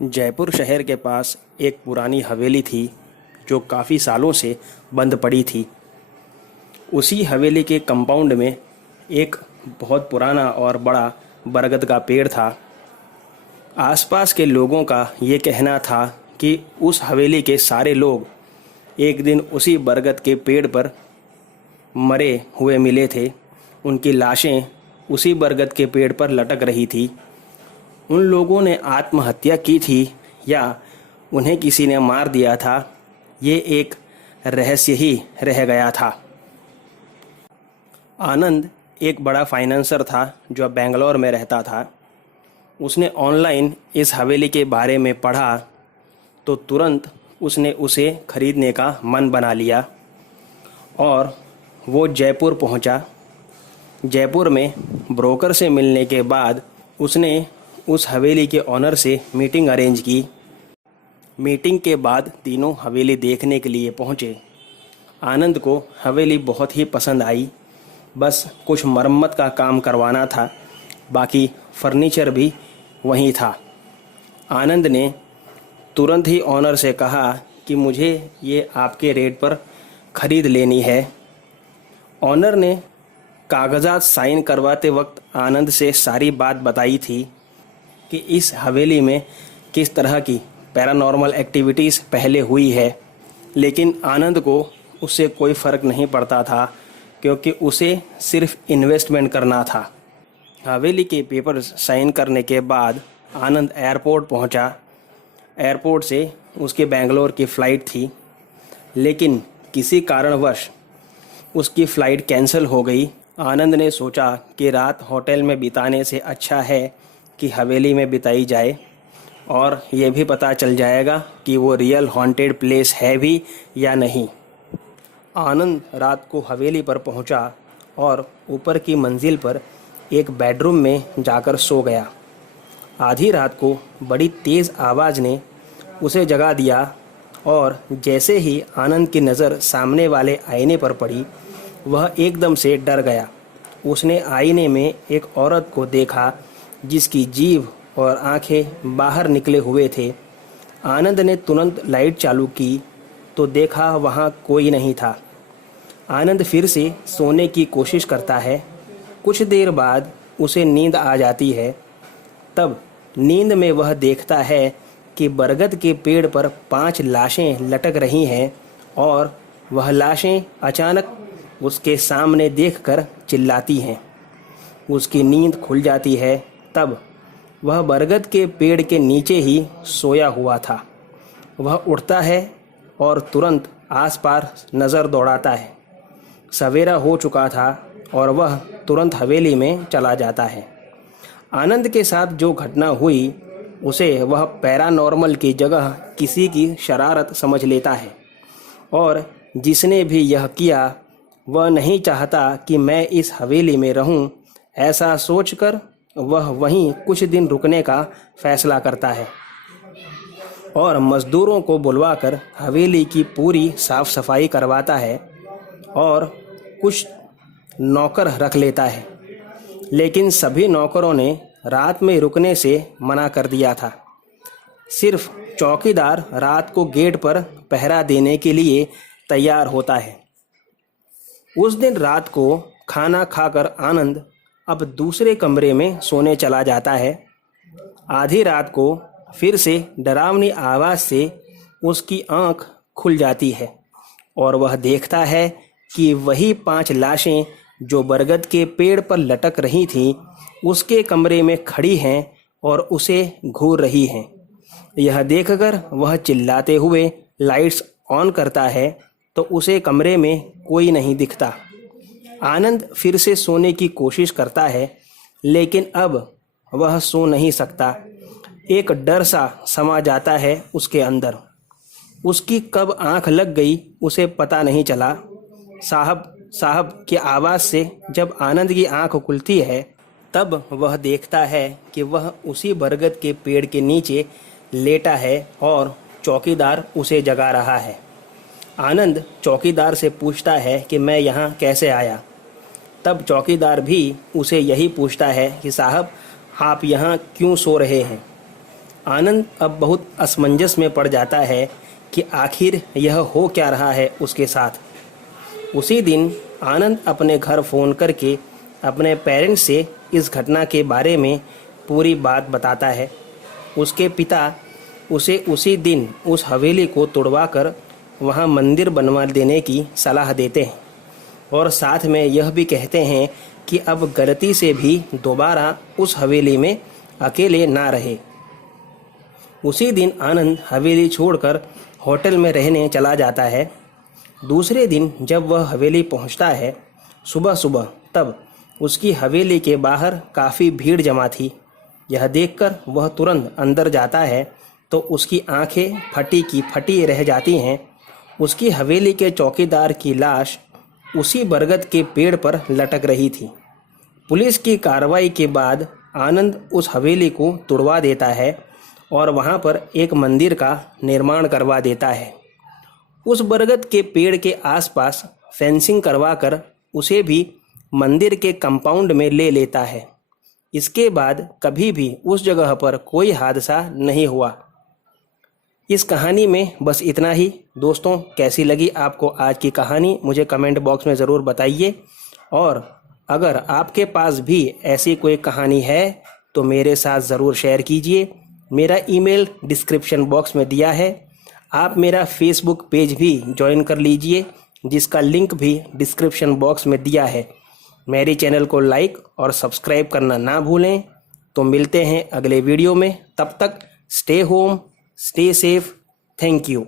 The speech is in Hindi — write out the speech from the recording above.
जयपुर शहर के पास एक पुरानी हवेली थी जो काफ़ी सालों से बंद पड़ी थी। उसी हवेली के कंपाउंड में एक बहुत पुराना और बड़ा बरगद का पेड़ था। आसपास के लोगों का ये कहना था कि उस हवेली के सारे लोग एक दिन उसी बरगद के पेड़ पर मरे हुए मिले थे। उनकी लाशें उसी बरगद के पेड़ पर लटक रही थी। उन लोगों ने आत्महत्या की थी या उन्हें किसी ने मार दिया था, ये एक रहस्य ही रह गया था। आनंद एक बड़ा फाइनेंसर था जो बेंगलोर में रहता था। उसने ऑनलाइन इस हवेली के बारे में पढ़ा तो तुरंत उसने उसे खरीदने का मन बना लिया और वो जयपुर पहुंचा। जयपुर में ब्रोकर से मिलने के बाद उसने उस हवेली के ऑनर से मीटिंग अरेंज की। मीटिंग के बाद तीनों हवेली देखने के लिए पहुंचे। आनंद को हवेली बहुत ही पसंद आई। बस कुछ मरम्मत का काम करवाना था, बाकी फर्नीचर भी वहीं था। आनंद ने तुरंत ही ऑनर से कहा कि मुझे ये आपके रेट पर ख़रीद लेनी है। ऑनर ने कागजात साइन करवाते वक्त आनंद से सारी बात बताई थी कि इस हवेली में किस तरह की पैरानॉर्मल एक्टिविटीज़ पहले हुई है, लेकिन आनंद को उससे कोई फ़र्क नहीं पड़ता था क्योंकि उसे सिर्फ इन्वेस्टमेंट करना था। हवेली के पेपर्स साइन करने के बाद आनंद एयरपोर्ट पहुंचा। एयरपोर्ट से उसके बेंगलोर की फ़्लाइट थी, लेकिन किसी कारणवश उसकी फ़्लाइट कैंसिल हो गई। आनंद ने सोचा कि रात होटल में बिताने से अच्छा है कि हवेली में बिताई जाए और ये भी पता चल जाएगा कि वो रियल हॉन्टेड प्लेस है भी या नहीं। आनंद रात को हवेली पर पहुंचा और ऊपर की मंजिल पर एक बेडरूम में जाकर सो गया। आधी रात को बड़ी तेज़ आवाज़ ने उसे जगा दिया और जैसे ही आनंद की नज़र सामने वाले आईने पर पड़ी, वह एकदम से डर गया। उसने आईने में एक औरत को देखा जिसकी जीभ और आंखें बाहर निकले हुए थे। आनंद ने तुरंत लाइट चालू की तो देखा वहाँ कोई नहीं था। आनंद फिर से सोने की कोशिश करता है। कुछ देर बाद उसे नींद आ जाती है। तब नींद में वह देखता है कि बरगद के पेड़ पर 5 लाशें लटक रही हैं और वह लाशें अचानक उसके सामने देखकर चिल्लाती हैं। उसकी नींद खुल जाती है। तब वह बरगद के पेड़ के नीचे ही सोया हुआ था। वह उठता है और तुरंत आसपास नज़र दौड़ाता है। सवेरा हो चुका था और वह तुरंत हवेली में चला जाता है। आनंद के साथ जो घटना हुई उसे वह पैरानॉर्मल की जगह किसी की शरारत समझ लेता है और जिसने भी यह किया वह नहीं चाहता कि मैं इस हवेली में रहूं। ऐसा सोचकर वह वहीं कुछ दिन रुकने का फैसला करता है और मज़दूरों को बुलवाकर हवेली की पूरी साफ़ सफाई करवाता है और कुछ नौकर रख लेता है। लेकिन सभी नौकरों ने रात में रुकने से मना कर दिया था। सिर्फ चौकीदार रात को गेट पर पहरा देने के लिए तैयार होता है। उस दिन रात को खाना खाकर आनंद अब दूसरे कमरे में सोने चला जाता है। आधी रात को फिर से डरावनी आवाज़ से उसकी आंख खुल जाती है और वह देखता है कि वही 5 लाशें जो बरगद के पेड़ पर लटक रही थीं उसके कमरे में खड़ी हैं और उसे घूर रही हैं। यह देखकर वह चिल्लाते हुए लाइट्स ऑन करता है तो उसे कमरे में कोई नहीं दिखता। आनंद फिर से सोने की कोशिश करता है, लेकिन अब वह सो नहीं सकता। एक डर सा समा जाता है उसके अंदर। उसकी कब आंख लग गई उसे पता नहीं चला। साहब साहब की आवाज़ से जब आनंद की आंख खुलती है तब वह देखता है कि वह उसी बरगद के पेड़ के नीचे लेटा है और चौकीदार उसे जगा रहा है। आनंद चौकीदार से पूछता है कि मैं यहाँ कैसे आया। तब चौकीदार भी उसे यही पूछता है कि साहब आप यहाँ क्यों सो रहे हैं। आनंद अब बहुत असमंजस में पड़ जाता है कि आखिर यह हो क्या रहा है उसके साथ। उसी दिन आनंद अपने घर फ़ोन करके अपने पेरेंट्स से इस घटना के बारे में पूरी बात बताता है। उसके पिता उसे उसी दिन उस हवेली को तुड़वाकर वहाँ मंदिर बनवा देने की सलाह देते हैं और साथ में यह भी कहते हैं कि अब गलती से भी दोबारा उस हवेली में अकेले ना रहे। उसी दिन आनंद हवेली छोड़कर होटल में रहने चला जाता है। दूसरे दिन जब वह हवेली पहुंचता है सुबह सुबह, तब उसकी हवेली के बाहर काफ़ी भीड़ जमा थी। यह देखकर वह तुरंत अंदर जाता है तो उसकी आंखें फटी की फटी रह जाती हैं। उसकी हवेली के चौकीदार की लाश उसी बरगद के पेड़ पर लटक रही थी। पुलिस की कार्रवाई के बाद आनंद उस हवेली को तुड़वा देता है और वहां पर एक मंदिर का निर्माण करवा देता है। उस बरगद के पेड़ के आसपास फेंसिंग करवाकर उसे भी मंदिर के कंपाउंड में ले लेता है। इसके बाद कभी भी उस जगह पर कोई हादसा नहीं हुआ। इस कहानी में बस इतना ही। दोस्तों, कैसी लगी आपको आज की कहानी मुझे कमेंट बॉक्स में ज़रूर बताइए। और अगर आपके पास भी ऐसी कोई कहानी है तो मेरे साथ ज़रूर शेयर कीजिए। मेरा ईमेल डिस्क्रिप्शन बॉक्स में दिया है। आप मेरा फेसबुक पेज भी ज्वाइन कर लीजिए, जिसका लिंक भी डिस्क्रिप्शन बॉक्स में दिया है। मेरे चैनल को लाइक और सब्सक्राइब करना ना भूलें। तो मिलते हैं अगले वीडियो में। तब तक stay home, stay safe. Thank you.